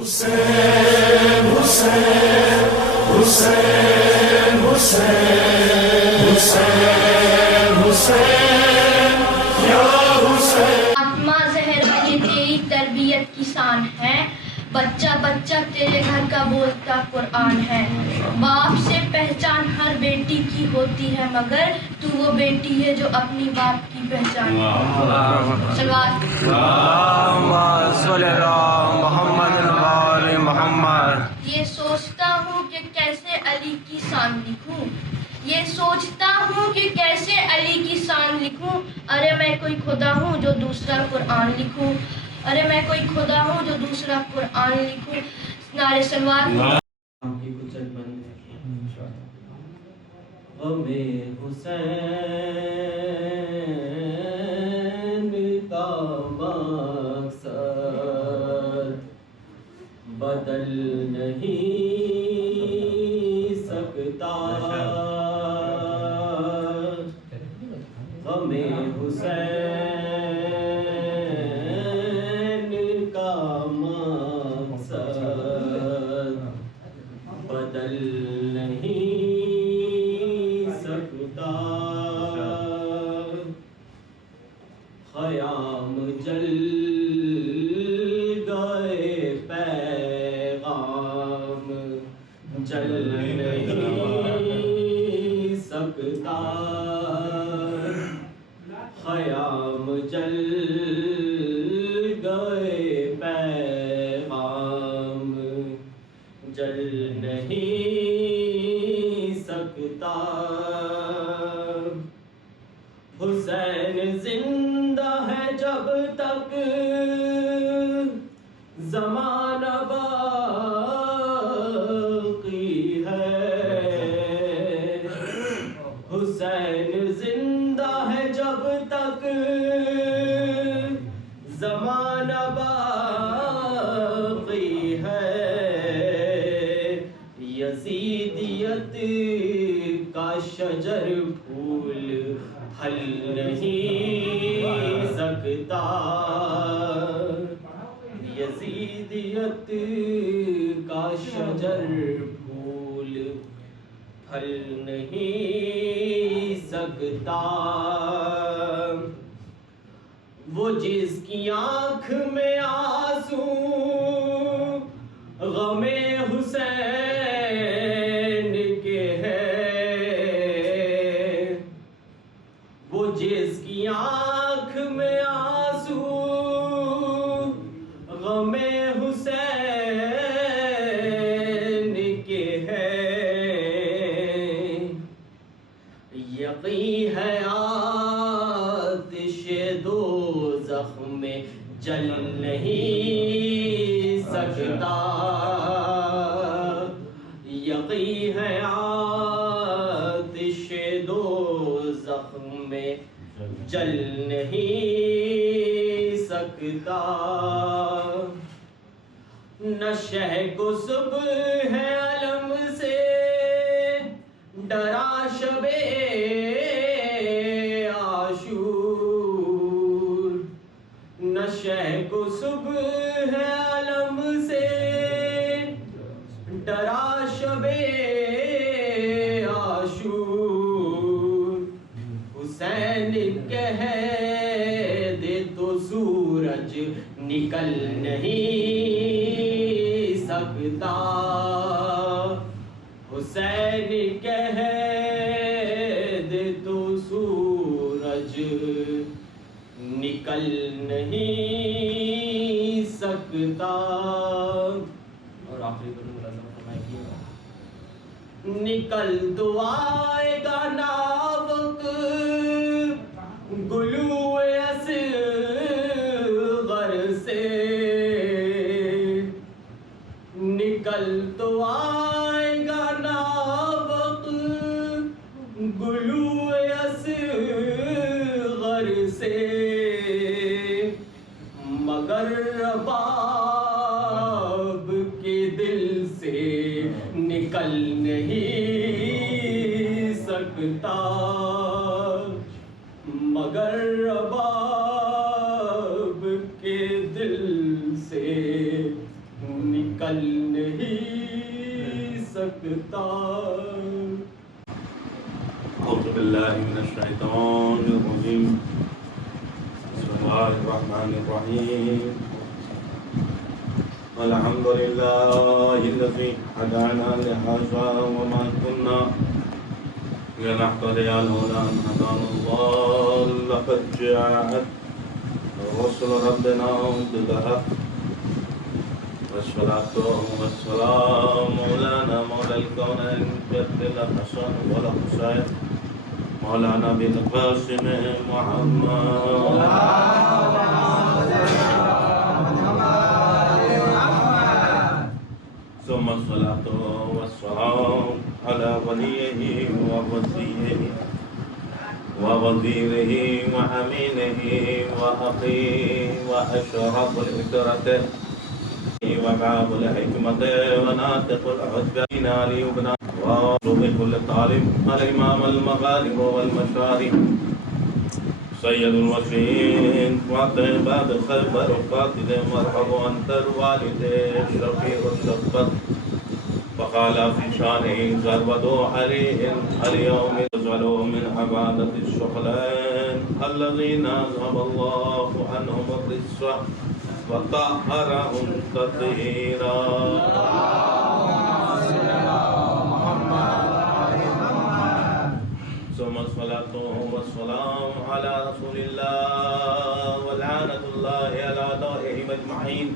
حسین حسین حسین حسین حسین حسین یا حسین. فاطمہ زہر علی تیری تربیت کی شان ہے، بچہ بچہ تیرے گھر کا بولتا قرآن ہے. باپ سے پہچان ہر بیٹی کی ہوتی ہے، مگر تو وہ بیٹی ہے جو اپنی باپ کی پہچان محمد. یہ سوچتا ہوں کہ کیسے علی کی شان لکھوں، یہ سوچتا ہوں کہ کیسے علی کی شان لکھوں. ارے میں کوئی خدا ہوں جو دوسرا قرآن لکھوں، ارے میں کوئی خدا ہوں جو دوسرا قرآن لکھوں. نعرے سلوات. غم حسین کا مقصد بدل نہیں سکتا. غم حسین کا مقصد بدل نہیں سکتا. خیام جل گئے پیغام جل نہیں سکتا. خیام جل گئے پیغام جل نہیں سکتا. حسین زندہ ہے جب تک زمانہ باقی ہے. حسین زندہ ہے جب تک زمانہ باقی ہے. یزیدیت کا شجر پھول پھل نہیں سکتا. یزیدیت کا شجر پھول پھل نہیں سکتا. وہ جس کی آنکھ میں آنسو غم حسین کے ہے، وہ جس کی آنکھ میں آنسو غم حسین کے ہے. یقین ہے آتش دوزخ میں جل نہیں سکتا. یقین ہے آتش دوزخ میں جل نہیں سکتا. نہ شہ کو صبح ہے علم سے ڈرا شب عاشور. نہ شہ کو صبح ہے علم سے ڈرا شب عاشور. حسین کہہ دے تو سورج نکل نہیں سکتا. حسین کہہ دے تو سورج نکل نہیں سکتا. اور آخری پر ملازم فرمائیے نکل تو آئے گا ناوک گلو اصغر سے. نکل تو آئے گا ناوک گلو اصغر سے، مگر رباب کے دل سے نکل نہیں سکتا. مگر رباب کے دل سے نکل نہیں سکتا. اعوذ باللہ من الشیطان الرجیم. بسم اللہ الرحمن الرحیم. الحمد للہ الذی ہدانا لہذا وما كنا لنهتدی لولا ان هدانا اللہ. لقد جاءت رسل ربنا بالحق والصلاة والسلام مولانا مولى الكونين جد الحسن والحسين مولانا بالقاسم محمد. ثم الصلاة والسلام على وليه ووصيه ووزيره وأمينه وأخيه وأشرف الإسرة وباب الحكمة وناطق الحجة علي بن وكل طالب الإمام المغارب والمشارق سيد الوسيم وطيبات خيبر قاتل مرحب أنت الوالد الشفيع الشفق. فقال في شانه زرود عليه اليوم يزعلوا من عبادة الشغلين الذين أذهب الله عنهم الرجس وطهرهم تطهيرا. ثم الصلاة والسلام على رسول الله ولعنة الله على أعدائهم أجمعين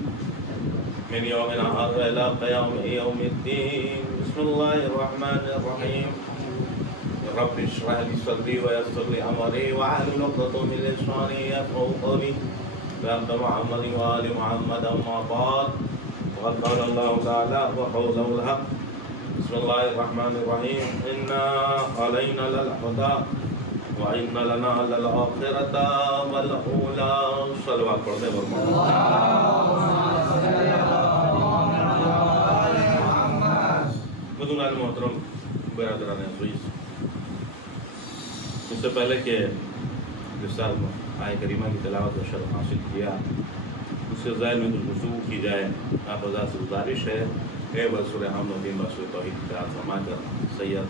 من يومنا هذا إلى قيام يوم الدين. بسم الله الرحمن الرحيم. رب اشرح لي صدري ويسر لي أمري واحلل عقدة من لساني يفقهوا قولي. بأرض محمد وآل محمد أما بعد. وقد قال الله تعالى وقوله الحق. بسم الله الرحمن الرحيم. إنا علينا للهدى وإن لنا للآخرة والأولى. صلوات پڑھتے برما. مدنان محترم برادران عزیز، اس سے پہلے کہ رسالہ آیہ کریمہ کی تلاوت کا شرف حاصل کیا، اس سے ذہن میں کچھ گفتگو کی جائے. آپ حضرات سے گزارش ہے اے برسول حمد و دین برسول توحید کی قرآن فرما کر سید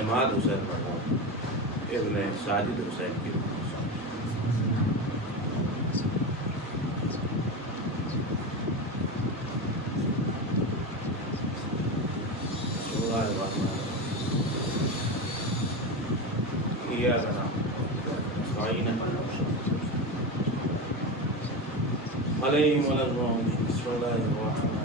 عماد حسین پڑھا ابن ساجد حسین کی علیہم السلام. بسم اللہ الرحمن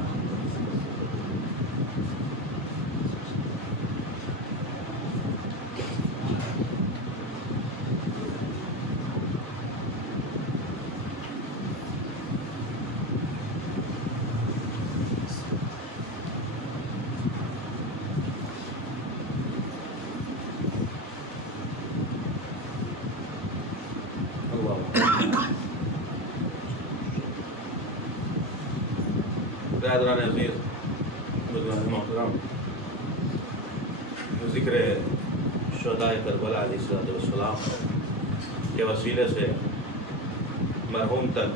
برادران عزیز، بزرگان محترم، ذکر شہداء کربلا علیہ السلام کے وسیلے سے مرحوم تک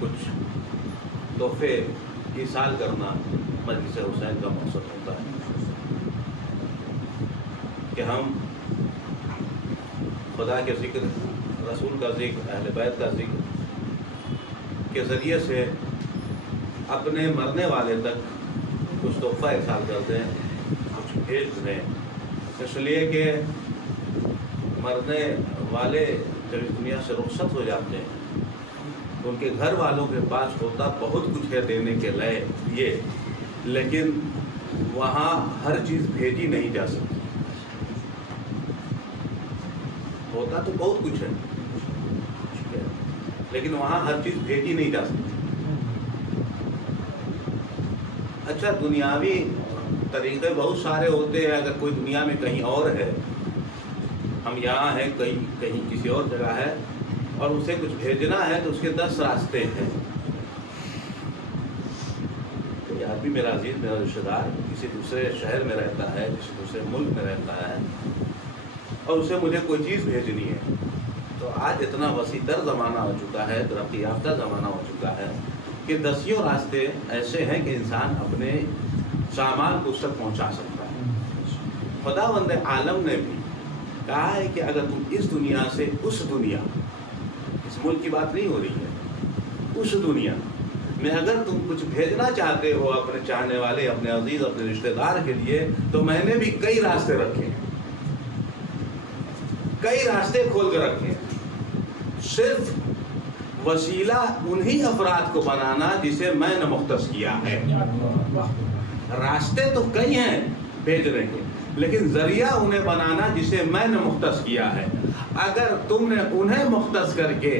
کچھ تحفے ایصال کرنا مجلس حسین کا مقصد ہوتا ہے کہ ہم خدا کے ذکر، رسول کا ذکر، اہل بیت کا ذکر کے ذریعے سے اپنے مرنے والے تک کچھ تحفہ ایصال کر دیں، کچھ بھیج دیں. اس لیے کہ مرنے والے جب اس دنیا سے رخصت ہو جاتے ہیں تو ان کے گھر والوں کے پاس ہوتا بہت کچھ ہے دینے کے لیے، لیکن وہاں ہر چیز بھیجی نہیں جا سکتی. ہوتا تو بہت کچھ ہے لیکن وہاں ہر چیز بھیجی نہیں جا سکتی. اچھا، دنیاوی طریقے بہت سارے ہوتے ہیں. اگر کوئی دنیا میں کہیں اور ہے، ہم یہاں ہیں، کہیں کسی اور جگہ ہے اور اسے کچھ بھیجنا ہے تو اس کے 10 راستے ہیں. کوئی آدمی میرا عزیز، میرا رشتہ دار کسی دوسرے شہر میں رہتا ہے، کسی دوسرے ملک میں رہتا ہے اور اسے مجھے کوئی چیز بھیجنی ہے، تو آج اتنا وسیع تر زمانہ ہو چکا ہے، ترقی یافتہ زمانہ ہو چکا ہے کہ کہ دسیوں راستے ایسے ہیں کہ انسان اپنے سامان کو اس تک پہنچا سکتا ہے۔ خداوند عالم نے بھی کہا ہے کہ اگر تم اس دنیا سے اس دنیا، اس ملک کی بات نہیں ہو رہی ہے، اس دنیا میں اگر تم کچھ بھیجنا چاہتے ہو اپنے چاہنے والے، اپنے عزیز، اپنے رشتہ دار کے لیے، تو میں نے بھی کئی راستے رکھے ہیں، کئی راستے کھول کر رکھے ہیں۔ صرف وسیلہ انہی افراد کو بنانا جسے میں نے مختص کیا ہے۔ راستے تو کئی ہیں بھیجنے کے، لیکن ذریعہ انہیں بنانا جسے میں نے مختص کیا ہے۔ اگر تم نے انہیں مختص کر کے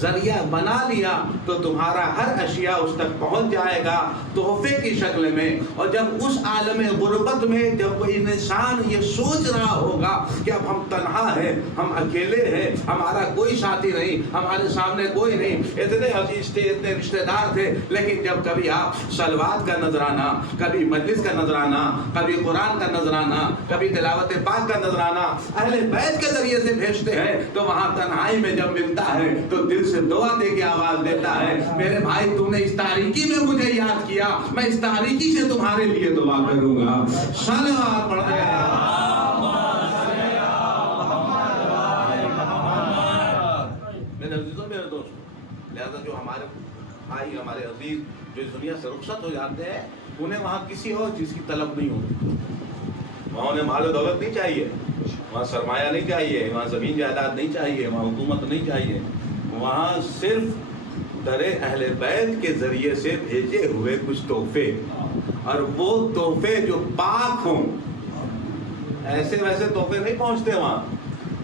ذریعہ بنا لیا تو تمہارا ہر اشیاء اس تک پہنچ جائے گا تحفے کی شکل میں۔ اور جب اس عالم غربت میں جب کوئی انسان یہ سوچ رہا ہوگا کہ اب ہم تنہا ہیں، ہم اکیلے ہیں، ہمارا کوئی ساتھی نہیں، ہمارے سامنے کوئی نہیں، اتنے عزیز تھے، اتنے رشتہ دار تھے، لیکن جب کبھی آپ صلوات کا نذرانہ، کبھی مجلس کا نذرانہ، کبھی قرآن کا نذرانہ، کبھی تلاوت پاک کا نذرانہ اہل بیت کے ذریعے سے بھیجتے ہیں تو وہاں تنہائی میں جب ملتا ہے تو دل سے دعا دے کے آواز دیتا ہے، میرے بھائی تم نے اس تاریکی میں مجھے یاد کیا، میں اس تاریکی سے تمہارے لیے دعا کروں گا۔ صلوات پڑھتے ہیں۔ میرے عزیزوں، میرے دوستوں، لہذا جو ہمارے بھائی، ہمارے عزیز جو اس دنیا سے رخصت ہو جاتے ہیں، انہیں وہاں کسی اور چیز کی طلب نہیں ہوتی، وہاں انہیں مال و دولت نہیں چاہیے، وہاں سرمایہ نہیں چاہیے، وہاں زمین جائیداد نہیں چاہیے، وہاں حکومت نہیں چاہیے، وہاں صرف در اہل بیت کے ذریعے سے بھیجے ہوئے کچھ تحفے، اور وہ تحفے جو پاک ہوں، ایسے ویسے تحفے نہیں پہنچتے وہاں،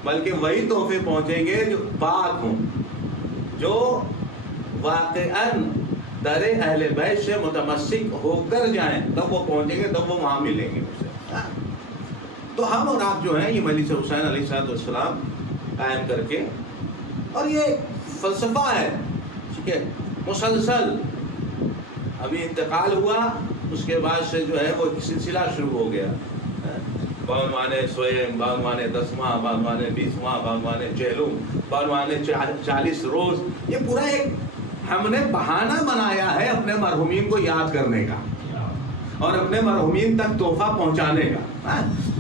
بلکہ وہی تحفے پہنچیں گے جو پاک ہوں، جو واقعاً در اہل بیت سے متمسک ہو کر جائیں، تب وہ پہنچیں گے، تب وہ وہاں ملیں گے اسے۔ تو ہم اور آپ جو ہیں یہ مجلس حسین علیہ السلام قائم کر کے، اور یہ فلسفہ ہے، ٹھیک ہے، مسلسل ابھی انتقال ہوا، اس کے بعد سے جو ہے وہ سلسلہ شروع ہو گیا، بانوان سویم، بانوان دسواں، بانوان 20واں، بانوان چہلم، بانوان 40 روز، یہ پورا ایک ہم نے بہانہ بنایا ہے اپنے مرحومین کو یاد کرنے کا اور اپنے مرحومین تک تحفہ پہنچانے کا۔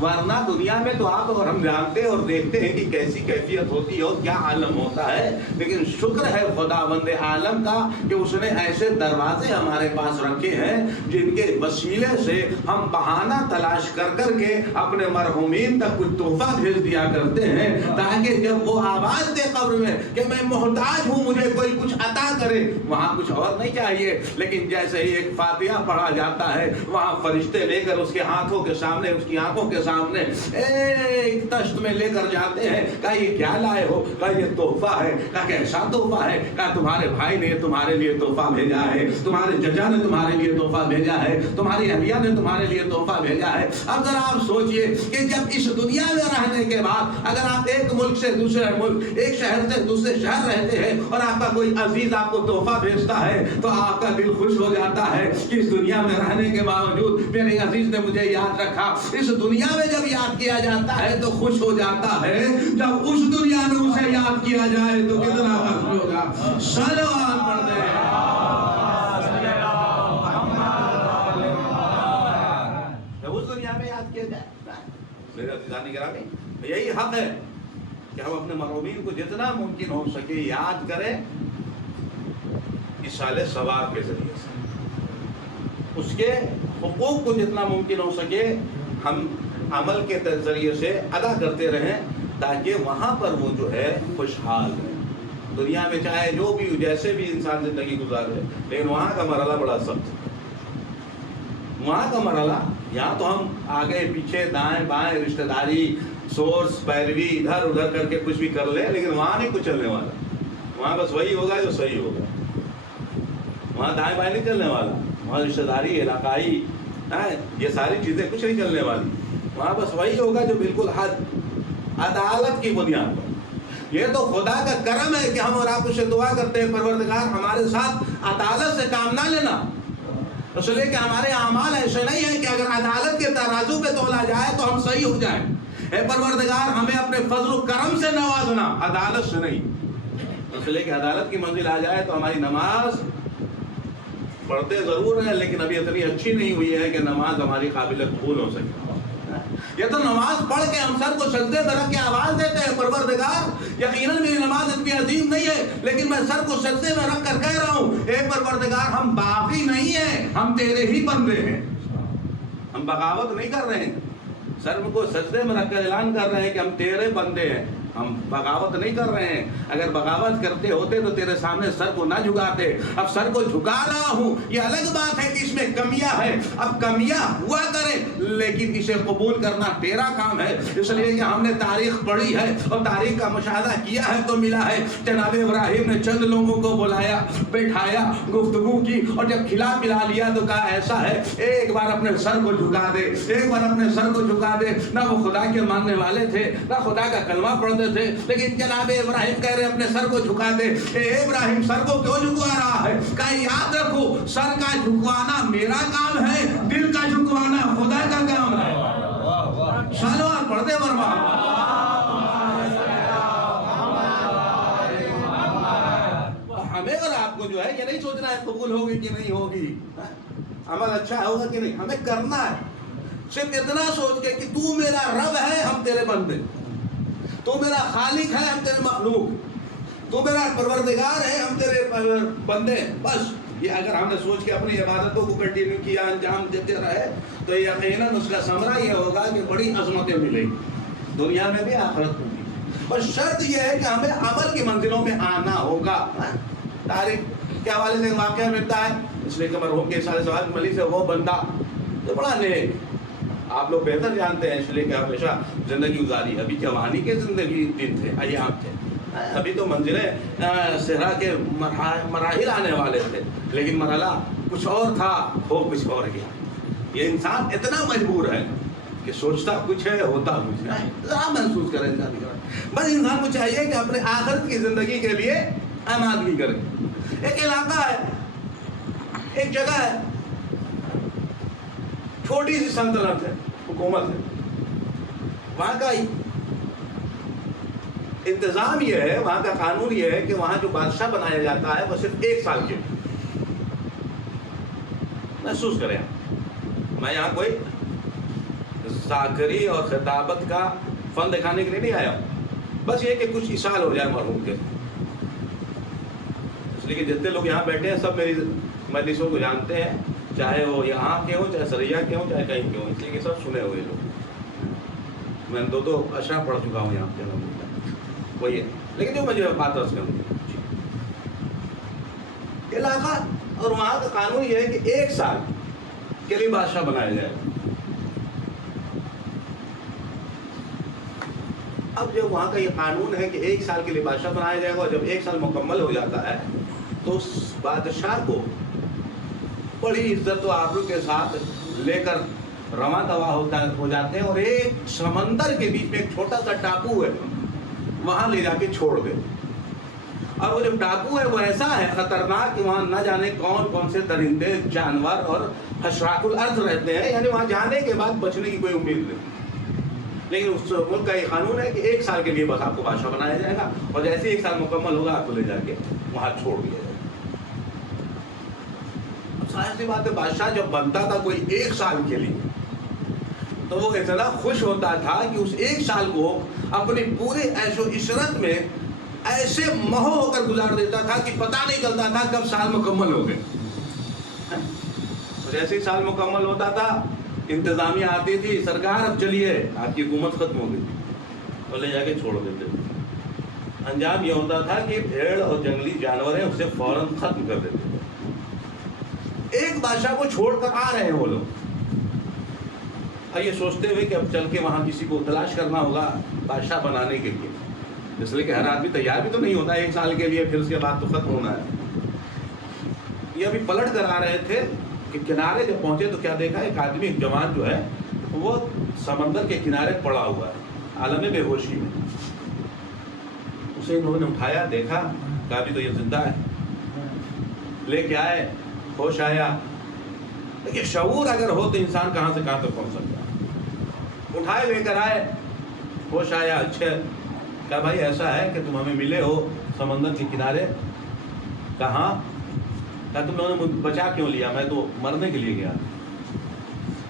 ورنہ دنیا میں تو آپ اور ہم جانتے اور دیکھتے ہیں کہ کیسی کیفیت ہوتی ہے اور کیا عالم ہوتا ہے، لیکن شکر ہے خداوند عالم کا کہ اس نے ایسے دروازے ہمارے پاس رکھے ہیں جن کے وسیلے سے ہم بہانہ تلاش کر کر کے اپنے مرحومین تک کچھ تحفہ بھیج دیا کرتے ہیں، تاکہ جب وہ آواز دے قبر میں کہ میں محتاج ہوں، مجھے کوئی کچھ عطا کرے، وہاں کچھ اور نہیں چاہیے، لیکن جیسے ہی ایک فاتحہ پڑھا جاتا ہے وہاں فرشتے لے کر اس کے ہاتھوں کے سامنے، اس کی آنکھوں کے سامنے ایک تشت میں لے کر جاتے ہیں، کہا یہ کیا لائے ہو، کہا یہ تحفہ ہے، کہا کیسا تحفہ ہے، کہا تمہارے بھائی نے تمہارے لیے تحفہ بھیجا ہے، تمہارے چچا نے تمہارے لیے تحفہ بھیجا ہے، تمہاری اہلیہ نے تمہارے لیے تحفہ بھیجا ہے۔ اب ذرا آپ سوچئے کہ جب اس دنیا میں رہنے کے بعد اگر آپ ایک ملک سے دوسرے ملک، ایک شہر سے دوسرے شہر رہتے ہیں اور آپ کا کوئی عزیز آپ کو تحفہ بھیجتا ہے تو آپ کا دل خوش ہو جاتا ہے کہ اس دنیا میں رہنے کے باوجود میرے عزیز نے مجھے یاد رکھا۔ اس دنیا میں جب یاد کیا جاتا ہے تو خوش ہو جاتا ہے، جب اس دنیا میں اسے یاد کیا جائے تو کتنا خوش ہوگا۔ صلوات پڑھتے ہیں۔ جب اس دنیا میں یاد کیا جائے، میرے عزیزان گرامی، یہی حق ہے کہ ہم اپنے مرحومین کو جتنا ممکن ہو سکے یاد کریں ایصال ثواب کے ذریعے سے، اس کے حقوق کو جتنا ممکن ہو سکے ہم عمل کے ذریعے سے ادا کرتے رہیں، تاکہ وہاں پر وہ جو ہے خوشحال ہے۔ دنیا میں چاہے جو بھی جیسے بھی انسان زندگی گزارے، لیکن وہاں کا مرحلہ بڑا سخت ہے۔ وہاں کا مرحلہ، یہاں تو ہم آگے پیچھے دائیں بائیں رشتہ داری سورس پیروی ادھر ادھر کر کے کچھ بھی کر لیں، لیکن وہاں نہیں کچھ چلنے والا، وہاں بس وہی ہوگا جو صحیح ہوگا، وہاں دائیں بائیں نہیں چلنے والا، وہاں رشتہ داری علاقائی یہ ساری چیزیں کچھ نہیں چلنے والی، وہاں بس وہی ہوگا جو بالکل حد عدالت کی بنیاد پر۔ یہ تو خدا کا کرم ہے کہ ہم اور آپ اسے دعا کرتے ہیں پروردگار ہمارے ساتھ عدالت سے کام نہ لینا، اس لیے کہ ہمارے اعمال ایسے نہیں ہیں کہ اگر عدالت کے ترازو پہ تولا جائے تو ہم صحیح ہو جائیں۔ اے پروردگار ہمیں اپنے فضل و کرم سے نوازنا، عدالت سے نہیں، اس لیے کہ عدالت کی منزل آ جائے تو ہماری نماز پڑھتے ضرور ہیں لیکن ابھی اتنی اچھی نہیں ہوئی ہے کہ نماز ہماری قابل قبول ہو سکے. یہ تو نماز پڑھ کے ہم سر کو سجدے میں رکھ کے آواز دیتے ہیں پروردگار یقیناً میری نماز اتنی عظیم نہیں ہے لیکن میں سر کو سجدے میں رکھ کر کہہ رہا ہوں اے پروردگار ہم باغی نہیں ہیں, ہم تیرے ہی بندے ہیں. ہم بغاوت نہیں کر رہے ہیں, سر کو سجدے میں رکھ کر اعلان کر رہے ہیں کہ ہم تیرے بندے ہیں, ہم بغاوت نہیں کر رہے ہیں. اگر بغاوت کرتے ہوتے تو تیرے سامنے سر کو نہ جھکاتے. اب سر کو جھکا رہا ہوں, یہ الگ بات ہے کہ اس میں کمیاں ہے, اب کمیاں ہوا کریں لیکن اسے قبول کرنا تیرا کام ہے. اس لیے کہ ہم نے تاریخ پڑھی ہے اور تاریخ کا مشاہدہ کیا ہے تو ملا ہے جناب ابراہیم نے چند لوگوں کو بلایا, بٹھایا, گفتگو کی اور جب کھلا پلا لیا تو کہا ایسا ہے ایک بار اپنے سر کو جھکا دے, ایک بار اپنے سر کو جھکا دے. نہ وہ خدا کے ماننے والے تھے نہ خدا کا کلمہ پڑھتے تھے لیکن جناب ابراہیم کہہ رہے اپنے سر کو جھکا دے. اے ابراہیم سر کو کیوں جھکوا رہا ہے؟ کہ یاد رکھو سر کا جھکوانا میرا کام ہے, دل کا جھکوانا خدا کا کام ہے. سلوات پڑھتے ورما. ہمیں اور آپ کو جو ہے یہ نہیں سوچنا ہے قبول ہوگی کہ نہیں ہوگی, عمل اچھا ہوگا کہ نہیں, ہمیں کرنا ہے صرف اتنا سوچ کے کہ تو میرا رب ہے ہم تیرے بندے, تو میرا خالق ہے ہم تیرے مخلوق, تو میرا پروردگار ہے ہم تیرے بندے. بس یہ اگر ہم نے سوچ کے اپنی عبادتوں کو کنٹینیو کیا, انجام دیتے رہے تو یقیناً اس کا ثمرہ یہ ہوگا کہ بڑی عظمتیں ملیں گی دنیا میں بھی آخرت میں بھی. بس شرط یہ ہے کہ ہمیں عمل کی منزلوں میں آنا ہوگا. تاریخ کے حوالے سے واقعہ ملتا ہے اس لیے کہ مرحوم کے سارے سوال ملی سے وہ بندہ جو بڑا نیک, آپ لوگ بہتر جانتے ہیں اس لیے کہ ہمیشہ زندگی گزاری, ابھی جوانی کے زندگی دن تھے, ایام تھے, ابھی تو منزلیں صحرا کے مراحل آنے والے تھے لیکن مرحلہ کچھ اور تھا ہو کچھ اور گیا. یہ انسان اتنا مجبور ہے کہ سوچتا کچھ ہے ہوتا کچھ ہے. ذرا محسوس کریں بس انسان کو چاہیے کہ اپنے آخرت کی زندگی کے لیے آمادگی کرے. ایک علاقہ ہے, ایک جگہ ہے, چھوٹی سی سلطنت ہے, حکومت ہے. وہاں کا انتظام یہ ہے, وہاں کا قانون یہ ہے کہ وہاں جو بادشاہ بنایا جاتا ہے وہ صرف 1 سال کے لیے. محسوس کریں, میں یہاں کوئی ذاکری اور خطابت کا فن دکھانے کے لیے نہیں آیا ہوں, بس یہ کہ کچھ اشال ہو جائے مرحوم کے. اس لیے کہ جتنے لوگ یہاں بیٹھے ہیں سب میری مجلسوں کو جانتے ہیں, چاہے وہ یہاں کے ہوں, چاہے سریا کے ہوں, چاہے کہیں کے ہوں, اس لیے کہ سب سنے ہوئے لوگ. میں 2 اشعار پڑھ چکا ہوں یہاں پہ, وہی ہے. لیکن جو مجھے بات عرض کروں علاقہ اور وہاں کا قانون یہ ہے کہ 1 سال کے لیے بادشاہ بنایا جائے. اب جب وہاں کا یہ قانون ہے کہ 1 سال کے لیے بادشاہ بنایا جائے گا اور جب 1 سال مکمل ہو جاتا ہے تو اس بادشاہ کو بڑی عزت و آبرو کے ساتھ لے کر رواں دوا ہو جاتے ہیں اور ایک سمندر کے بیچ میں ایک چھوٹا سا ٹاپو ہے وہاں لے جا کے چھوڑ دے. اور وہ جو ٹاپو ہے وہ ایسا ہے خطرناک کہ وہاں نہ جانے کون کون سے درندے جانور اور حشرات الارض رہتے ہیں, یعنی وہاں جانے کے بعد بچنے کی کوئی امید نہیں. لیکن اس ملک کا یہ قانون ہے کہ 1 سال کے لیے بس آپ کو بادشاہ بنایا جائے گا اور جیسے 1 سال مکمل ہوگا آپ کو لے جا کے وہاں چھوڑ دیا جائے گا. ظاہر سی بات ہے بادشاہ جب بنتا تھا کوئی 1 سال کے لیے تو وہ اتنا خوش ہوتا تھا کہ اس 1 سال کو اپنی پورے عیش و عشرت میں ایسے مہو ہو کر گزار دیتا تھا کہ پتہ نہیں چلتا تھا کب سال مکمل ہو گئے. جیسے ہی سال مکمل ہوتا تھا انتظامیہ آتی تھی, سرکار اب چلیے آپ کی حکومت ختم ہو گئی, اور لے جا کے چھوڑ دیتے. انجام یہ ہوتا تھا کہ بھیڑ اور جنگلی جانور ہیں اسے فوراً ختم کر دیتے تھے. ایک بادشاہ کو چھوڑ کر آ رہے ہیں وہ لوگ, اور یہ سوچتے ہوئے کہ اب چل کے وہاں کسی کو تلاش کرنا ہوگا بادشاہ بنانے کے لیے, اس لیے کہ ہر آدمی تیار بھی تو نہیں ہوتا 1 سال کے لیے, پھر اس کے بعد تو ختم ہونا ہے. یہ ابھی پلٹ کر آ رہے تھے کہ کنارے جب پہنچے تو کیا دیکھا, ایک آدمی ایک جوان جو ہے وہ سمندر کے کنارے پڑا ہوا ہے عالم بے ہوشی میں. اسے انہوں نے اٹھایا, دیکھا, کہا بھی تو یہ زندہ ہے, لے کے آئے, ہوش آیا. دیکھیے شعور اگر ہو تو انسان کہاں سے کہاں تک پہنچ سکتا ہے. اٹھائے لے کر آئے, ہوش آیا, اچھا, کہا بھائی ایسا ہے کہ تم ہمیں ملے ہو سمندر کے کنارے, کہاں, کہا تم لوگوں نے بچا کیوں لیا؟ میں تو مرنے کے لیے گیا.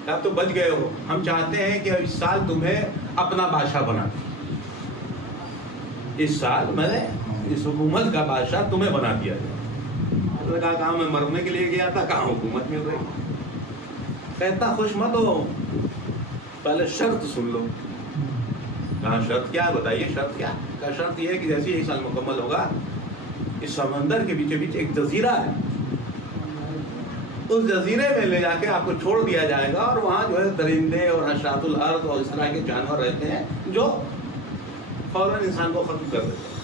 کہا تو بچ گئے ہو، ہم چاہتے ہیں کہ اس سال تمہیں اپنا بادشاہ بنا دیں. اس سال میں نے اس حکومت کا بادشاہ تمہیں بنا دیا جائے. انہوں نے کہا کہاں میں مرنے کے لیے گیا تھا، کہاں حکومت مل رہی. کہتا خوش مت ہو، پہلے شرط سن لو. کہاں شرط کیا ہے بتائیے؟ شرط کیا؟ کہا شرط یہ ہے کہ جیسے 1 سال مکمل ہوگا اس سمندر کے بیچے بیچ ایک جزیرہ ہے، اس جزیرے میں لے جا کے آپ کو چھوڑ دیا جائے گا، اور وہاں جو ہے درندے اور حشرات الارض اور اس طرح کے جانور رہتے ہیں جو فوراً انسان کو ختم کر دیتے ہیں.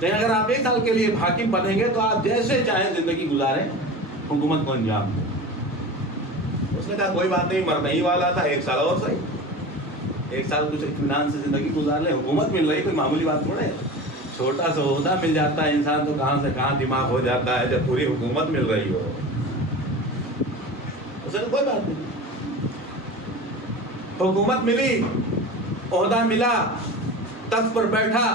لیکن اگر آپ 1 سال کے لیے حاکم بنیں گے تو آپ جیسے چاہیں زندگی گزاریں، حکومت کو انجام دیں. اس نے کہا کوئی بات نہیں، مرنے ہی والا تھا، 1 سال اور صحیح، 1 سال کچھ اطمینان سے زندگی گزار لیں. حکومت مل رہی کوئی معمولی بات تھوڑے ہے. چھوٹا سا عہدہ مل جاتا ہے انسان تو کہاں سے کہاں دماغ ہو جاتا ہے جب پوری حکومت مل رہی ہو. اس نے کوئی بات نہیں، حکومت ملی، عہدہ ملا، تخت پر بیٹھا.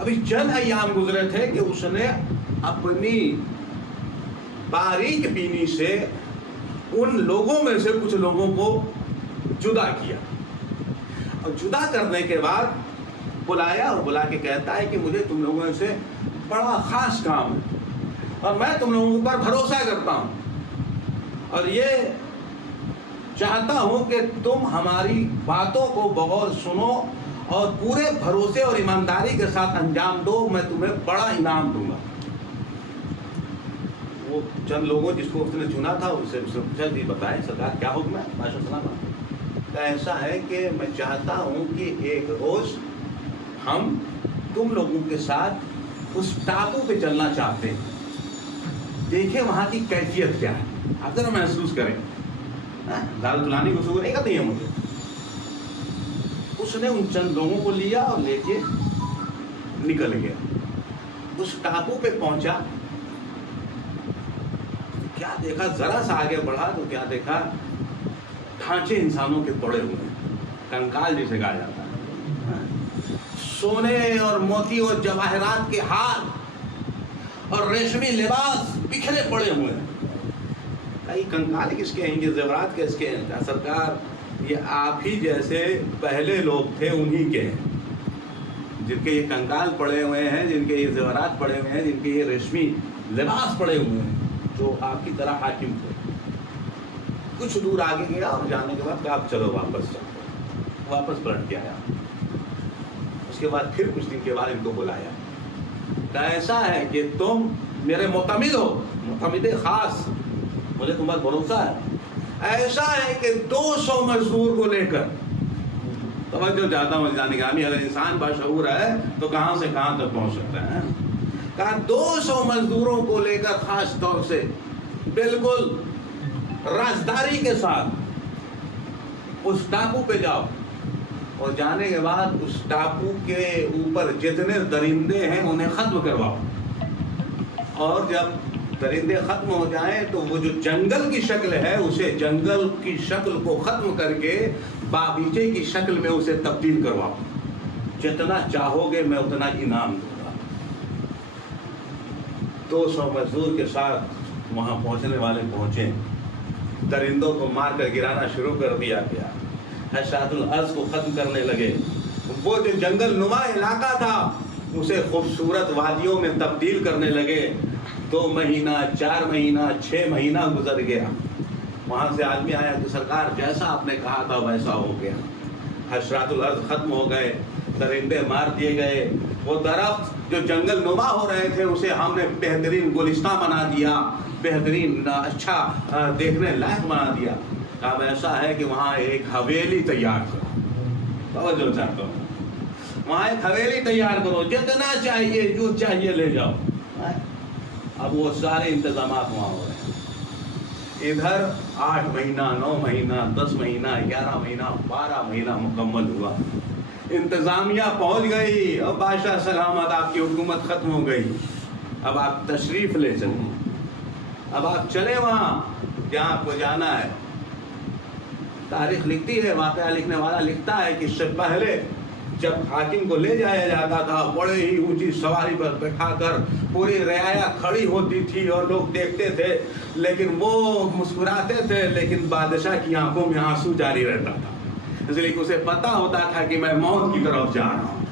ابھی چند ایام گزرے تھے کہ اس نے اپنی باریک بینی سے ان لوگوں میں سے کچھ لوگوں کو جدا کیا، اور جدا کرنے کے بعد بلایا اور بلا کے کہتا ہے کہ مجھے تم لوگوں سے بڑا خاص کام ہے اور میں تم لوگوں پر بھروسہ کرتا ہوں، اور یہ چاہتا ہوں کہ تم ہماری باتوں کو بغور سنو اور پورے بھروسے اور ایمانداری کے ساتھ انجام دو. میں تمہیں بڑا انعام دوں گا. وہ چند لوگوں جس کو اس نے چنا تھا اس سے پوچھا جی بتائیں سرکار کیا حکم ہے؟ بادشاہ سلام ایسا ہے کہ میں چاہتا ہوں کہ ایک روز ہم تم لوگوں کے ساتھ اس ٹاپو پہ چلنا چاہتے ہیں، دیکھیں وہاں کی کیفیت کیا ہے، آپ ذرا محسوس کریں. دار دلانی کو سکون نہیں کرتی ہے مجھے. اس نے ان چند لوگوں کو لیا اور لے کے نکل گیا. اس ٹاپو پہ پہنچا، کیا دیکھا، ذرا سا آگے بڑھا تو کیا دیکھا، ڈھانچے انسانوں کے پڑے ہوئے ہیں، کنکال جسے کہا جاتا ہے، سونے اور موتی اور جواہرات کے ہار اور ریشمی لباس بکھرے پڑے ہوئے ہیں. یہ کنکال کس کے ہیں، یہ زیورات کس کے ہیں؟ سرکار یہ آپ ہی جیسے پہلے لوگ تھے انہی کے ہیں، جن کے یہ کنکال پڑے ہوئے ہیں، جن کے یہ زیورات پڑے ہوئے ہیں، جن کے یہ ریشمی لباس پڑے ہوئے ہیں، جو آپ کی طرح حاکم تھے. کچھ دور آگے گیا اور جانے کے بعد کہا چلو واپس چلو. واپس پلٹ کے آیا. اس کے بعد پھر کچھ دن کے بعد ان کو بلایا. کہا ایسا ہے کہ تم میرے معتمد ہو، معتمد خاص، مجھے تم پر بھروسہ ہے. ایسا ہے کہ 200 مزدور کو لے کر، توجہ چاہتا ہوں جانے کا، اگر انسان باشعور ہے تو کہاں سے کہاں تک پہنچ سکتا ہے. کہا 200 مزدوروں کو لے کر خاص طور سے بالکل رازداری کے ساتھ اس ٹاپو پہ جاؤ، اور جانے کے بعد اس ٹاپو کے اوپر جتنے درندے ہیں انہیں ختم کرواؤ. اور جب درندے ختم ہو جائیں تو وہ جو جنگل کی شکل ہے اسے جنگل کی شکل کو ختم کر کے باغیچے کی شکل میں اسے تبدیل کرواؤ. جتنا چاہو گے میں اتنا انعام دوں گا. 200 مزدور کے ساتھ وہاں پہنچنے والے پہنچے، درندوں کو مار کر گرانا شروع کر دیا گیا، حشرات الارض کو ختم کرنے لگے. وہ جو جنگل نما علاقہ تھا اسے خوبصورت وادیوں میں تبدیل کرنے لگے. 2 مہینہ، 4 مہینہ، 6 مہینہ گزر گیا. وہاں سے آدمی آیا کہ سرکار جیسا آپ نے کہا تھا ویسا ہو گیا، حشرات الارض ختم ہو گئے، درندے مار دیے گئے، وہ درخت جو جنگل نما ہو رہے تھے اسے ہم نے بہترین گلستان بنا دیا، بہترین اچھا دیکھنے لائق بنا دیا. اب ایسا ہے کہ وہاں ایک حویلی تیار کرو. توجہ چاہتا ہوں، وہاں ایک حویلی تیار کرو، جتنا چاہیے جو چاہیے لے جاؤ. اب وہ سارے انتظامات وہاں ہو رہے ہیں. ادھر 8 مہینہ، 9 مہینہ، 10 مہینہ، 11 مہینہ، 12 مہینہ مکمل ہوا. انتظامیہ پہنچ گئی. اب بادشاہ سلامت، آپ کی حکومت ختم ہو گئی. اب آپ تشریف لے چلیں، اب آپ چلیں وہاں جہاں آپ کو جانا ہے. تاریخ لکھتی ہے، واقعہ لکھنے والا لکھتا ہے کہ اس سے پہلے جب حاکم کو لے جایا جاتا تھا بڑے ہی اونچی سواری پر بٹھا کر پوری رعایا کھڑی ہوتی تھی اور لوگ دیکھتے تھے، لیکن وہ مسکراتے تھے، لیکن بادشاہ کی آنکھوں میں آنسو جاری رہتا تھا، اس لیے کہ اسے پتا ہوتا تھا کہ میں موت کی طرف جا رہا ہوں،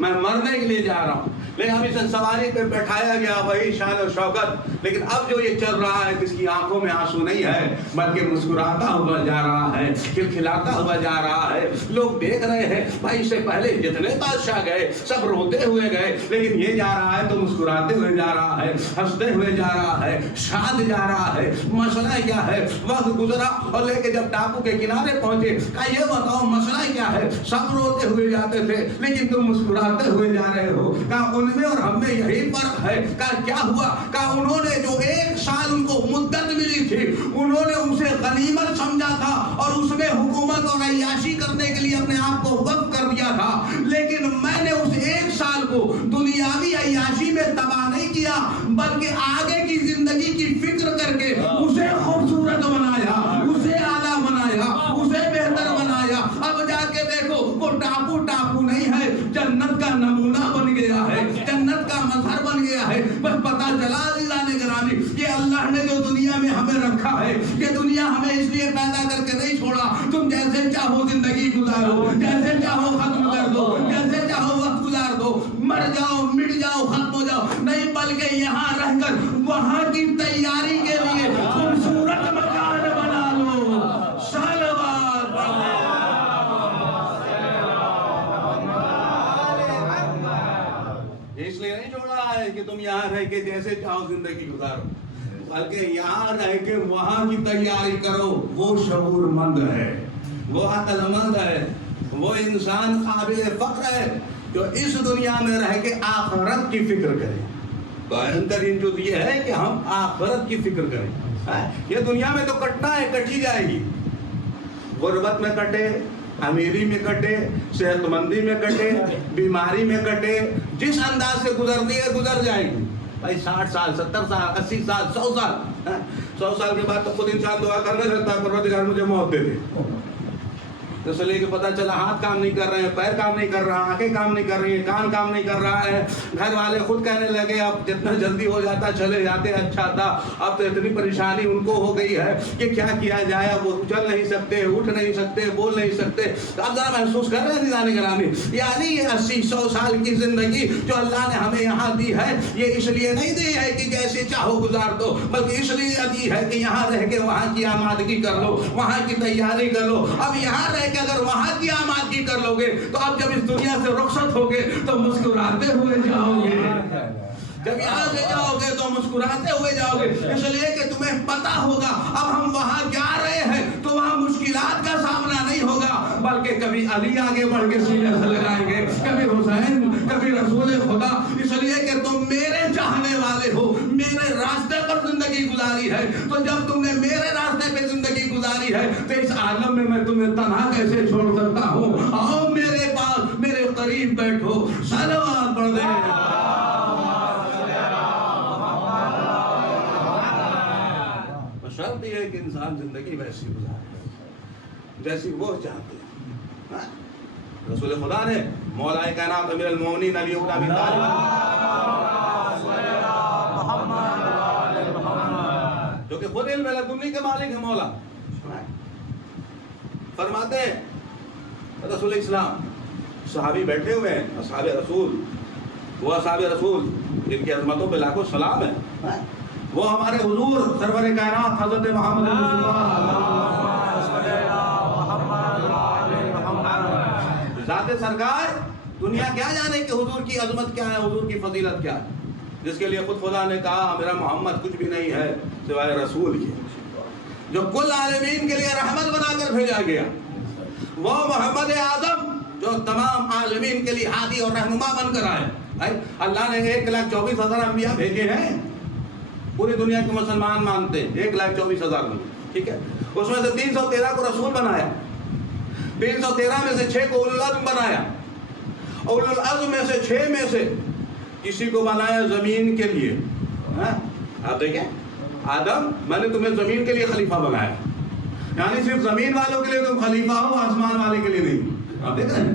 میں مرنے کے لیے جا رہا ہوں۔ لیکن اب اسے سواری پہ بٹھایا گیا، وہی شان و شوکت، لیکن اب جو یہ چل رہا ہے کس کی آنکھوں میں آنسو نہیں ہے، بلکہ مسکراتا ہوا جا رہا ہے، کھلکھلاتا ہوا جا رہا ہے۔ لوگ دیکھ رہے ہیں بھائی اس سے پہلے جتنے بادشاہ گئے سب روتے ہوئے گئے، لیکن یہ جا رہا ہے تو مسکراتے ہوئے جا رہا ہے، ہنستے ہوئے جا رہا ہے، شاد جا رہا ہے۔ مسئلہ کیا ہے؟ وقت گزرا اور لے کے جب ٹاپو کے کنارے پہنچے، کہا یہ بتاؤ مسئلہ کیا ہے؟ سب روتے ہوئے جاتے تھے لیکن تم مسکراتے ہوئے جا رہے ہو۔ کہا ان میں اور ہم میں یہی فرق ہے۔ کہا کیا ہوا؟ کہا انہوں نے جو 1 سال ان کو مدت ملی تھی، انہوں نے اسے غنیمت سمجھا تھا اور اس میں حکومت اور عیاشی کرنے کے لیے اپنے آپ کو وقف کر دیا تھا، لیکن میں نے اس 1 سال کو دنیاوی عیاشی میں تباہ نہیں کیا، بلکہ آگے کی زندگی کی فکر کر کے اسے خوبصورت بنایا، اسے اعلیٰ بنایا، اسے بہتر بنایا۔ اب جا کے دیکھو وہ ٹاپو نہیں ہے، جنت کا نمونہ بن گیا ہے، جنت کا مظہر بن گیا ہے۔ بس پتہ چلا عزیزان گرامی، یہ اللہ نے جو دنیا میں ہمیں رکھا ہے، یہ دنیا ہمیں اس لیے پیدا کر کے نہیں چھوڑا تم جیسے چاہو زندگی گزارو، جیسے چاہو ختم کر دو، جیسے چاہو وقت گزار دو، مر جاؤ، مٹ جاؤ، ختم ہو جاؤ، نہیں بلکہ یہاں رہ کر وہاں کی تیاری کے لیے خوبصورت مکان بنا لو۔ صلوات اس لیے نہیں چھوڑا ہے کہ تم یہاں رہ کے جیسے چاہو زندگی گزارو، بلکہ یہاں رہ کے وہاں کی تیاری کرو۔ وہ شعور مند ہے، وہ عقل مند ہے، وہ انسان قابل فخر ہے جو اس دنیا میں رہ کے آخرت کی فکر کرے۔ بہترین جو یہ ہے کہ ہم آخرت کی فکر کریں۔ یہ دنیا میں تو کٹنا ہے، کٹی جائے گی، غربت میں کٹے، امیری میں کٹے، صحت مندی میں کٹے، بیماری میں کٹے، جس انداز سے گزرنی ہے گزر جائے گی۔ بھائی 60 سال، 70 سال، 80 سال، 100 سال، 100 سال کے بعد تو خود انسان دعا کرنے لگتا ہے پروردگار مجھے موت دے دے، اس لیے کہ پتہ چلا ہاتھ کام نہیں کر رہے ہیں، پیر کام نہیں کر رہا، آنکھیں کام نہیں کر رہی ہیں، کان کام نہیں کر رہا ہے۔ گھر والے خود کہنے لگے اب جتنا جلدی ہو جاتا چلے جاتے اچھا تھا، اب تو اتنی پریشانی ان کو ہو گئی ہے کہ کیا کیا جائے، وہ چل نہیں سکتے، اٹھ نہیں سکتے، بول نہیں سکتے۔ اب ذرا محسوس کر رہے ہیں عزیزان گرامی، یعنی یہ 80-100 سال کی زندگی جو اللہ نے ہمیں یہاں دی ہے، یہ اس لیے نہیں دی ہے کہ جیسے چاہو گزار دو، بلکہ اس لیے دی ہے کہ یہاں رہ کے وہاں کی آمادگی کر لو، وہاں کی تیاری کر لو۔ اب یہاں رہ کہ اگر وہاں کی آمادگی کر لو گے تو اب جب اس دنیا سے رخصت ہوگے تو مسکراتے ہوئے جاؤ گے، جب یہاں سے جاؤ گے تو مسکراتے ہوئے جاؤ گے، اس لیے کہ تمہیں پتا ہوگا اب ہم وہاں جا رہے ہیں تو وہاں مشکلات کا سامنا نہیں ہوگا، بلکہ کبھی علی آگے بڑھ کے سینے سے لگائیں گے، کبھی حسین، کبھی رسول خدا، اس لیے کہ تم میرے چاہنے والے ہو، میرے راستے پر زندگی گزاری ہے، تو جب تم نے میرے راستے پہ زندگی گزاری ہے تو اس عالم میں تمہیں تنہا کیسے چھوڑ سکتا ہوں؟ آؤ میرے پاس، میرے قریب بیٹھو، صلوات پڑھ دیں۔ شرط یہ ہے کہ انسان زندگی ویسی گزارے جیسی وہ چاہتے ہیں۔ رسول خدا نے مولا کائنات امیر المومنین علی بن ابی طالب جو کہ خود علم لدنی کے مالک ہیں، مولا فرماتے ہیں رسول اسلام صحابی بیٹھے ہوئے ہیں، اصحاب رسول، وہ اصحاب رسول جن کی عظمتوں پہ لاکھوں سلام ہے، وہ ہمارے حضور سرور کائنات حضرت محمد ذات سرکار دنیا کیا جانے کہ حضور کی عظمت کیا ہے، حضور کی فضیلت کیا ہے، جس کے لیے خود خدا نے کہا میرا محمد کچھ بھی نہیں ہے سوائے رسول کی، جو کل عالمین کے لیے رحمت بنا کر بھیجا گیا، وہ محمد اعظم جو تمام عالمین کے لیے ہادی اور رہنما بن کر آئے۔ اللہ نے 1,24,000 انبیاء بھیجے ہیں، پوری دنیا کے مسلمان مانتے ہیں 1,24,000 میں، ٹھیک ہے، اس میں سے 313 کو رسول بنایا، 313 میں سے 6 کو اولو العزم بنایا، اولو العزم میں سے 6 میں سے کسی کو بنایا زمین کے لیے۔ آپ دیکھیں آدم میں نے تمہیں زمین کے لیے خلیفہ بنایا، یعنی صرف زمین والوں کے لیے تم خلیفہ ہو، آسمان والے کے لیے نہیں۔ آپ دیکھ رہے ہیں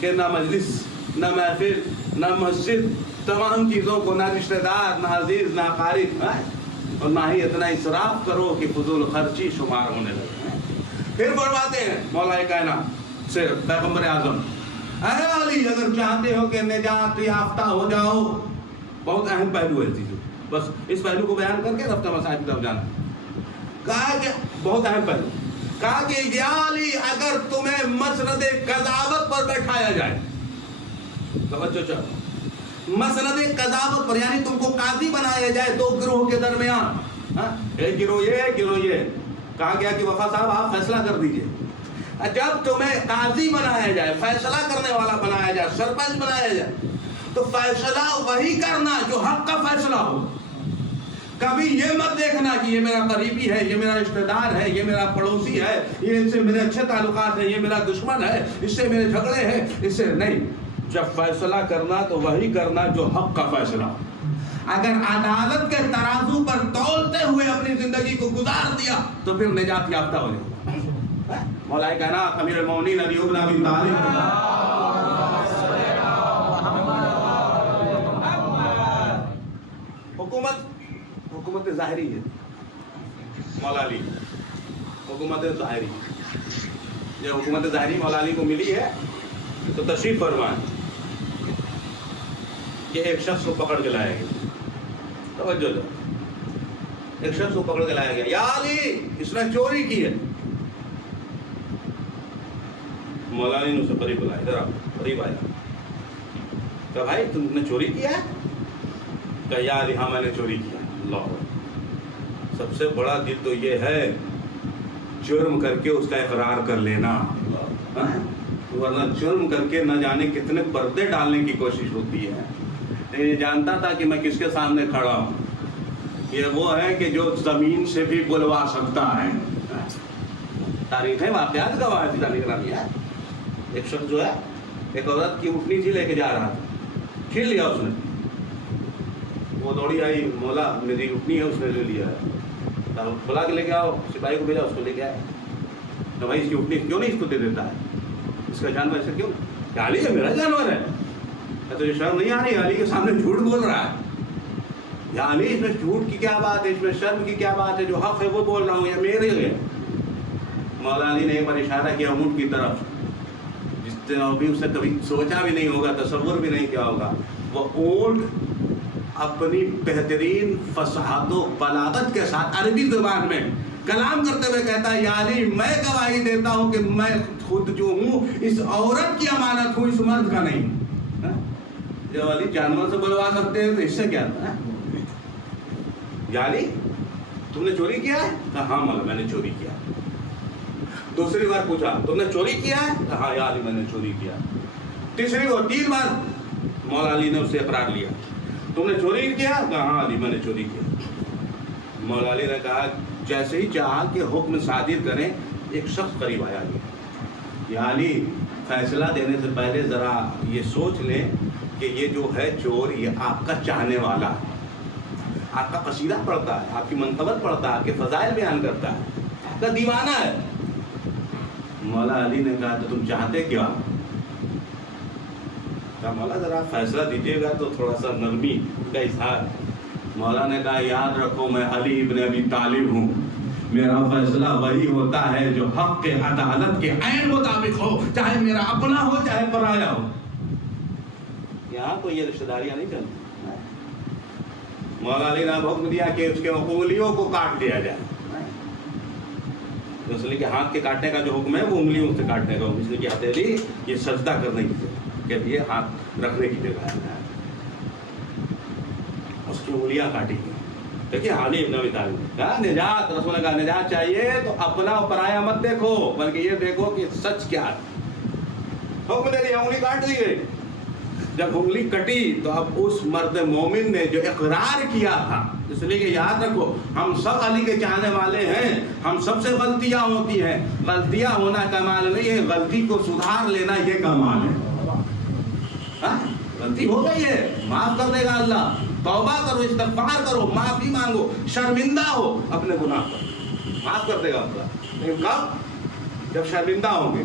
کہ نہ مجلس نہ محفل نہ مسجد، تمام چیزوں کو، نہ رشتہ دار نہ عزیز نہ اقارب، اور نہ ہی اتنا اسراف کرو کہ فضول خرچی شمار ہونے لگے۔ پھر فرماتے ہیں مولا کائنات سے پیغمبر اعظم، اے علی اگر چاہتے ہو کہ نجات یافتہ ہو جاؤ، بہت اہم پہلو ہے چیزیں، بس اس پہلو کو بیان کر کے رفتہ مسائل کی طرف جانا۔ کہا کہ بہت اہم پہلو، کہا کہ یا علی اگر تمہیں مسند قضاوت پر بیٹھایا جائے، توجہ چاہو، مسند قضاوت پر، یعنی تم کو قاضی بنایا جائے دو گروہ کے درمیان، ایک گروہ یہ ایک گروہ یہ، کہا گیا کہ وفا صاحب آپ فیصلہ کر دیجئے۔ جب تمہیں قاضی بنایا جائے، فیصلہ کرنے والا بنایا جائے، سرپنچ بنایا جائے، تو فیصلہ وہی کرنا جو حق کا فیصلہ ہو۔ کبھی یہ مت دیکھنا کہ یہ میرا قریبی ہے، یہ میرا رشتہ دار ہے، یہ میرا پڑوسی ہے، یہ اس سے میرے اچھے تعلقات ہیں، یہ میرا دشمن ہے، اس سے میرے جھگڑے ہیں، اس سے نہیں۔ جب فیصلہ کرنا تو وہی کرنا جو حق کا فیصلہ ہو۔ اگر عدالت کے ترازو پر تولتے ہوئے اپنی زندگی کو گزار دیا تو پھر نجات یافتہ ہو جائے۔ مولا کائنات امیر المومنین علی بن ابی طالب، حکومت ظاہری ہے، مولا علی حکومت ظاہری، جب حکومت ظاہری مولا علی کو ملی ہے تو تشریف فرمائیں کہ ایک شخص کو پکڑ کے لایا گیا، توجہ دو، ایک شخص کو پکڑ کے لایا گیا، یا علی اس نے چوری کی ہے۔ مولا علی نے اسے قریب بلایا، ادھر آؤ، قریب آیا، کہا بھائی تم نے چوری کیا ہے؟ کہا یا علی ہاں میں نے چوری کیا۔ اللہ، سب سے بڑا دل تو یہ ہے جرم کر کے اس کا اقرار کر لینا، ورنہ جرم کر کے نہ جانے کتنے پردے ڈالنے کی کوشش ہوتی ہے۔ یہ جانتا تھا کہ میں کس کے سامنے کھڑا ہوں، یہ وہ ہے کہ جو زمین سے بھی بلوا سکتا ہے۔ تاریخیں واقعات گواہ ہے، تاریخ ہے۔ ایک شخص جو ہے ایک عورت کی اٹھنی تھی لے کے جا رہا تھا، چھین لیا اس نے، وہ دوڑی آئی، مولا میری اٹھنی ہے، اس نے لے لیا ہے، بلا کے لے کے آؤ، سپاہی کو بھیجا، اس کو لے کے آئے، تو بھائی اس کی اٹھنی کیوں نہیں اس کو دے دیتا ہے، اس کا جانور ایسا کیوں نہیں؟ علی یہ میرا جانور ہے، تو یہ شرم نہیں آ رہی؟ علی کے سامنے جھوٹ بول رہا ہے، یا علی اس میں جھوٹ کی کیا بات ہے، اس میں شرم کی کیا بات ہے، جو حق ہے وہ بول رہا ہوں، یا میرے ہے۔ مولا علی نے ایک بار اشارہ کیا اونٹ کی طرف، جس نے ابھی اس نے کبھی سوچا بھی نہیں ہوگا، تصور بھی نہیں کیا ہوگا، وہ اونٹ اپنی بہترین فصاحت و بلاغت کے ساتھ عربی زبان میں کلام کرتے ہوئے کہتا ہے، یا علی میں گواہی دیتا ہوں کہ میں خود جو ہوں اس عورت کی امانت ہوں، اس مرد کا نہیں۔ جو علی جانور سے بلوا سکتے ہیں تو اس سے کیا تھا؟ یا علی تم نے چوری کیا ہے؟ کہا ہاں مولا میں نے چوری کیا۔ دوسری بار پوچھا تم نے چوری کیا ہے؟ کہا ہاں یا علی میں نے چوری کیا۔ تیسری بار، 3 بار مولا علی نے اس سے اقرار لیا، تم نے چوری کیا؟ کہا ہاں علی میں نے چوری کیا۔ مولا علی نے کہا جیسے ہی چاہا کہ حکم صادر کریں، ایک شخص قریب آیا گیا، یا علی فیصلہ دینے سے پہلے ذرا یہ سوچ لیں کہ یہ جو ہے چور یہ آپ کا چاہنے والا ہے، آپ کا قصیدہ پڑھتا ہے، آپ کی منقبت پڑھتا ہے، آپ کے فضائل بیان کرتا ہے، آپ کا دیوانہ ہے۔ مولا علی نے کہا تو تم چاہتے کیا؟ کہا مولا ذرا فیصلہ دیجیے گا تو تھوڑا سا نرمی کا اظہار۔ مولا نے کہا یاد رکھو میں علی ابن ابی طالب ہوں، میرا فیصلہ وہی ہوتا ہے جو حق کے عدالت کے عین مطابق ہو، چاہے میرا اپنا ہو چاہے پرایا ہو۔ یہاں کوئی یہ رشتہ داریاں نہیں چلتی۔ مولا علی نے حکم دیا کہ اس کے انگلیوں کو کاٹ دیا جائے، اس لیے کہ ہاتھ کے کاٹنے کا جو حکم ہے وہ انگلیوں سے کاٹنے کا حکم، اس لیے کہ ہتھیلی یہ سجدہ کرنے کی جگہ، کہ یہ ہاتھ رکھنے کی جگہ ہے، اس کی انگلیاں کاٹی گئی۔ دیکھیے علی ابن ابی طالب کہا نجات، رسول نے کہا نجات چاہیے تو اپنا اور پرایا مت دیکھو، بلکہ یہ دیکھو کہ سچ کیا ہے۔ حکم دے دیا، انگلی کاٹ دی گئی۔ جب انگلی کٹی تو اب اس مرد مومن نے جو اقرار کیا تھا، اس لیے کہ یاد رکھو ہم سب علی کے چاہنے والے ہیں، ہم سب سے غلطیاں ہوتی ہیں، غلطیاں ہونا کمال نہیں ہے، غلطی کو سدھار لینا یہ کمال ہے۔ غلطی ہو گئی ہے، معاف کر دے گا اللہ، توبہ کرو، استغفار کرو، معافی مانگو، شرمندہ ہو اپنے گناہ پر، معاف کر دے گا اللہ۔ لیکن کب؟ جب شرمندہ ہوں گے۔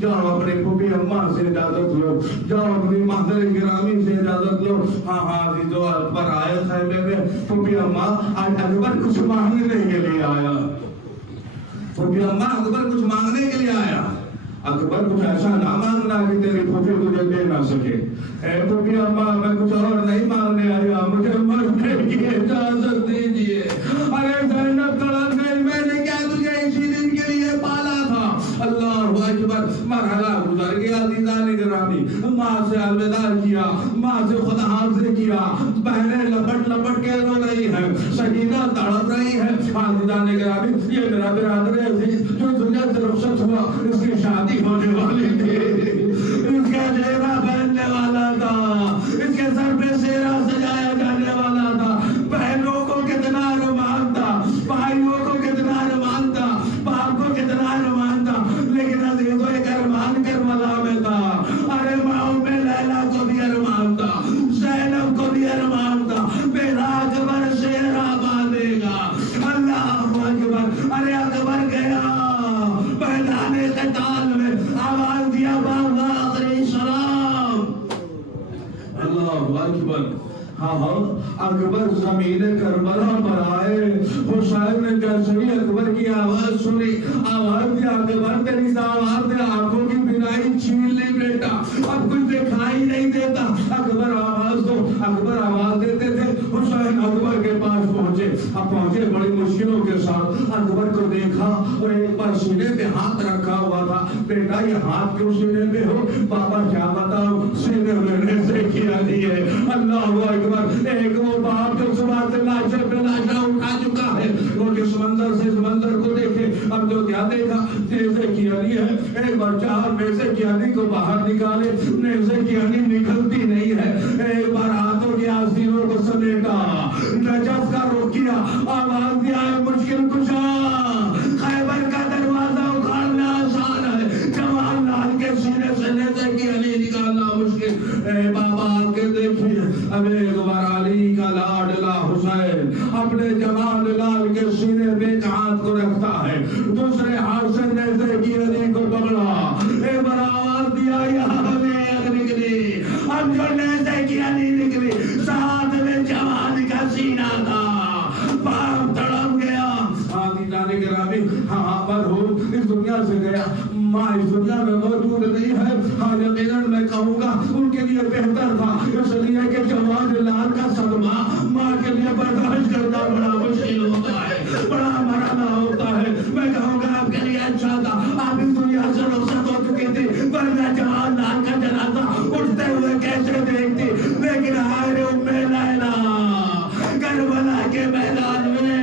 جاؤ اپنے پھوپھی اماں سے اجازت لو، جاؤ اپنی محضر گرامی سے اجازت لو۔ ہاں جی، جو اکبر آئے خیمے میں، پھوپھی اماں آج اکبر کچھ مانگنے کے لیے آیا، پھوپھی اماں اکبر کچھ مانگنے کے لیے آیا۔ اکبر کچھ ایسا نہ مانگنا کہ تیری پھوپھی تجھے دے نہ سکے۔ اے پھوپھی اماں، میں کچھ اور نہیں مانگنے آیا، مجھے مرنے کی اجازت دیجیے۔ ارے زینب تڑپ گئی، میں نے کیا تجھے اسی دن کے لیے پالا تھا؟ اللہ اکبر، مرحلہ گزر گیا عزیزان گرامی، ماں سے الوداع کیا، ماں سے خدا حافظ کیا، بہنیں لپٹ لپٹ کے رو رہی ہیں، سکینہ تڑپ رہی ہے۔ عزیزان گرامی، یہ میرا برادر عزیز جو دنیا سے رخصت ہوا، اس کی شادی ہونے والی تھی، اس کا چہرہ بننے والا تھا، اس کے سر پہ سیرا سجایا جانے والا تھا۔ بہنوں کو کتنا ارمان تھا، بھائیوں کو کتنا ارمان تھا، باپ کو کتنا ارمان تھا، لیکن عزیزوں ایک ارمان کربلا میں تھا۔ ارے ماں میں لیلا کو بھی ارمان تھا، زینب کو بھی ارمان تھا، میرا اکبر سیرا باندھے گا۔ اللہ اکبر، ارے اکبر گیا میدان قتال میں، آواز دیا بابا آخری سلام۔ اللہ اکبر، ہاں اکبر زمین کربلا پر آئے، حسین نے جیسے ہی اکبر کی آواز سنی، آواز دیا اکبر تیری آواز دے، آنکھوں کی بینائی چھین لی بیٹا، اب کچھ دکھائی نہیں دیتا، اکبر آواز دو۔ اکبر آواز دیتے تھے، حسین اکبر کے پاس پہنچے، اب پہنچے بڑی مشکلوں کے ساتھ، اکبر کو دیکھا اور ایک بار سینے پہ ہاتھ رکھا ہوا تھا۔ بیٹا یہ ہاتھ کیوں سینے پہ ہو؟ بابا کیا بتاؤ، سینے میں نیزے کیا نہیں ہے۔ اللہ اکبر، ایک وہ باپ جو صبح سے لاشے پہ لاشا اٹھا چکا ہے، وہ کس منظر سے اس منظر کو دیکھے، اب جو کیا دیکھا، نیزے کی علی ہے، ایک بار چار نیزے کی علی کو باہر نکالے، نیزے کی علی نکلتی نہیں ہے، ایک بار ہاتھوں کے آستینوں کو سمیٹا، نجف کا رخ کیا، آواز دیا ہے مشکل کشا، خیبر کا دروازہ اکھاڑنا آسان ہے، جوان لال کے سینے سے نیزے کی علی نکالنا مشکل۔ اے بابا آ کے دیکھیے، اب ایک بار علی کا لاڈلا حسین اپنے جوان لال کے سینے میں ایک ہاتھ کو رکھتا ہے، دوسرے ہاتھ سے نیزے کی علی کو پکڑا، ایک بار آواز دیا یہاں نکلی، اب جو نیزے کی علی نکلی، ساتھ میں جوان کا سینہ تھا، باپ تڑپ گیا۔ عزیزان گرامی، ہاں پر ہو اس دنیا سے گیا، ماں اس دنیا میں موجود نہیں ہے، ہاں یقیناً میں کہوں گا ان کے لیے بہتر تھا، اس لیے کہ جوان لال کا صدمہ ماں کے لیے برداشت کرنا بڑا مشکل ہوتا ہے، بڑا مرحلہ ہوتا ہے۔ میں کہوں گا آپ کے لیے اچھا تھا آپ اس دنیا سے رخصت ہو چکی تھی، ورنہ جوان لال کا جنازہ اٹھتے ہوئے کیسے دیکھتی، لیکن ہائے ام لیلا کربلا کے میدان میں۔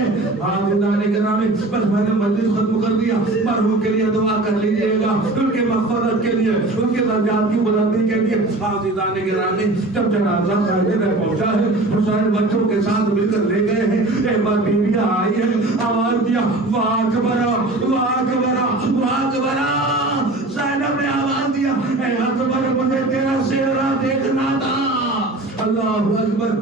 عزیزان گرامی، بس میں نے مجلس ختم کر دیا، مرحوم کے لیے دعا کر لیجئے گا، ان کے مغفرت کے لیے، ان کے درجات کی بلندی کے لیے۔ عزیزان گرامی، جب جنازہ خیمے میں پہنچا ہے، حسین بچوں کے ساتھ مل کر لے گئے ہیں، ایک بار بیویاں آئی ہے، آواز دیا واہ اکبر واہ اکبر واہ اکبر، زینب نے آواز دیا اے اکبر مجھے تیرا چہرہ دیکھنا تھا۔ اللہ اکبر،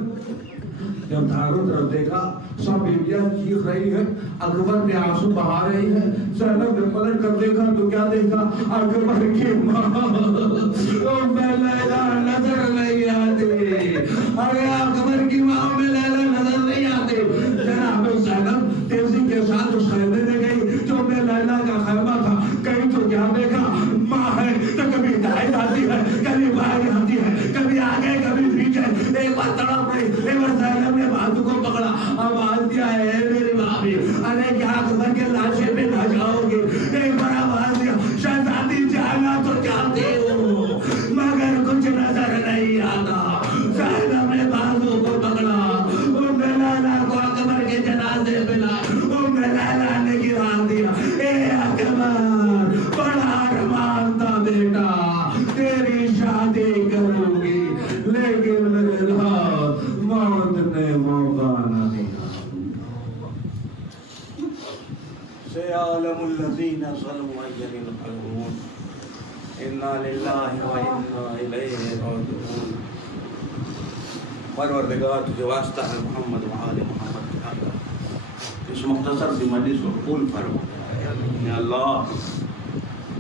جب چاروں طرف دیکھا سب بیویاں چیخ رہی ہے، اکبر نے آنسو بہا رہی ہے، زینب نے پلٹ کر دیکھا تو کیا دیکھا، اکبر کی ماں ام لیلا نظر نہیں آتی، ارے اکبر کی ماں ام لیلا نظر نہیں آتی۔ جناب زینب تیزی کے ساتھ اس خیمے میں گئی جو ام لیلا کا خیمہ تھا، کہیں تو کیا دیکھا، ماں ہے تو کبھی دائیں آتی ہے، کبھی بائیں آتی ہے، کبھی آگے کبھی پیچھے، ایک بار تڑپ رہی، ایک بار زینب نے بازو کو پکڑا، آواز دیا ہے میری بھابھی، ارے کیا اکبر کے لاشے پہ نہ جاؤ گے، ایک بار آواز دیا شہزادی جانا تو چاہتے ہو مگر کچھ نظر نہیں آتا، زینب نے بازو کو پکڑا، ام لیلا کو اکبر کے جنازے پہ لائے، ام لیلا نے گرا دیا، اے اکبر بڑا ارمان تھا بیٹا تیری شادی کروں گی، لیکن میرے لال موت نے موقع نہ دیا۔ سيعلم الذين ظلموا أي ينقلبون إنا لله وإنا إليه راجعون۔ پروردگار تجھے واسطہ ہے محمد و آل محمد کے حق، اس مختصر سی مجلس کو قبول فرما۔ یا اللہ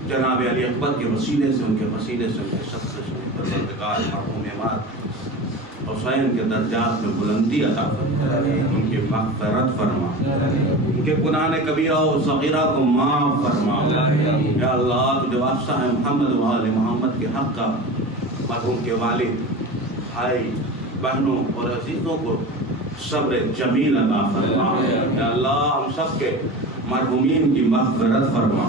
جناب علی اکبر کے وسیلے سے، ان کے وسیلے سے، ان کے صدقے سے پروردگار مرحوم امام حسین کے درجات میں بلندی عطا فرما، ان کی مغفرت فرما، ان کے گناہ کبیرہ و صغیرہ کو معاف فرما۔ یا اللہ تو جو واسطہ ہے محمد و آل محمد کے حق کا، مرحوم کے والد، بھائی، بہنوں اور عزیزوں کو صبر جمیل عطا فرما۔ یا اللہ ہم سب کے مرحومین کی مغفرت فرما۔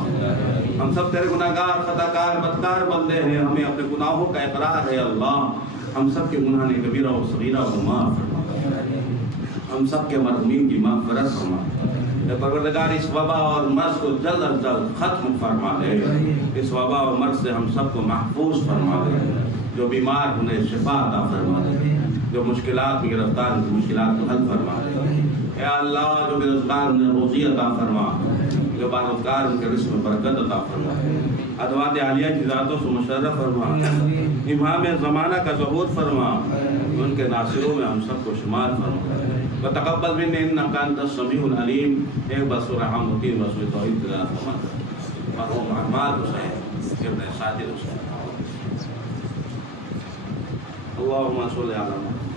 ہم سب تیرے گناہگار، خطاکار، بدکار بندے ہیں، ہمیں اپنے گناہوں کا اقرار ہے اللہ، ہم سب کے گناہ کبیرہ و صغیرہ کو معاف فرما، ہم سب کے مرحومین کی مغفرت فرما۔ اے پروردگار اس وبا اور مرض کو جلد از جلد ختم فرما دے، اس وبا اور مرض سے ہم سب کو محفوظ فرما دے، جو بیمار انہیں شفا عطا فرما دے، جو مشکلات میں گرفتار ان کی مشکلات کو حل فرما دے۔ اے اللہ جو بے روزگار انہیں روزی عطا فرما، جو باروزگار ان کے رزق میں برکت عطا فرما، ادوات عالیہ کی ذاتوں سے مشرف فرما، امام زمانہ کا ظہور فرما، ان کے ناصروں میں ہم سب کو شمار فرما۔ وتقبل منا انک انت السمیع العلیم، ایک بس رحم الدین بس توحید کا فرما، مرحوم عمار حسین ابن صادق حسین، اللهم صل علی محمد۔